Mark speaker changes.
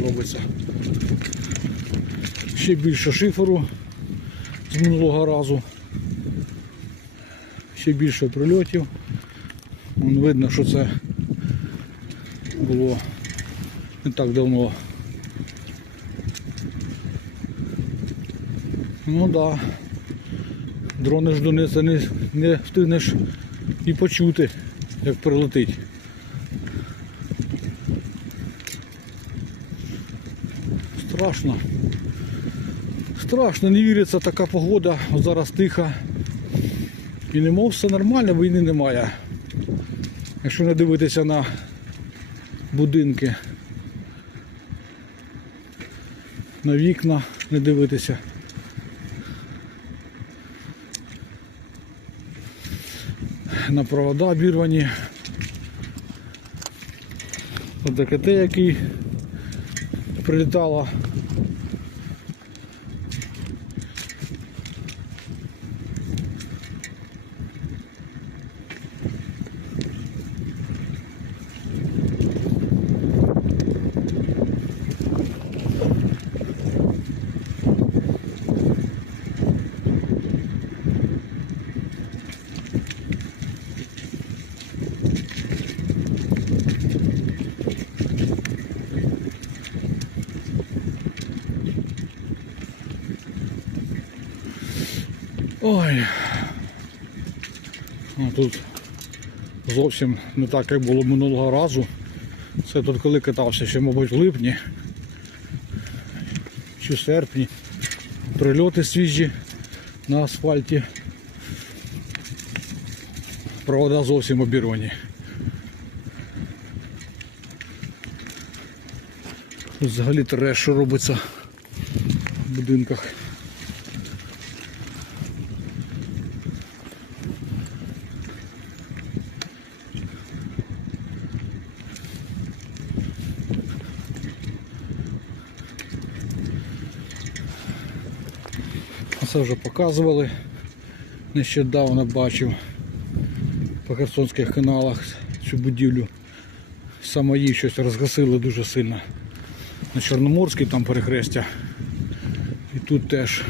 Speaker 1: робиться. Ще більше шиферу з минулого разу. Ще більше прильотів. Вон видно, що це було не так давно. Ну. Да. Дрони ж донесе не, не встигнеш і почути, як прилетить. Страшно. Страшно, не віриться така погода, зараз тиха. І немов все нормально, війни немає. Якщо не дивитися на будинки, на вікна не дивитися. На провода обірвані. От ДКТ, який прилітала. Ой. Ну, тут зовсім не так, як було минулого разу. Це тут коли катався ще, мабуть, в липні чи в серпні. Прильоти свіжі на асфальті. Провода зовсім обірвані. Тут взагалі треш що робиться в будинках. Це вже показували. Нещодавно бачив по херсонських каналах цю будівлю. Саме її щось розгасили дуже сильно. На Чорноморській там перехрестя. І тут теж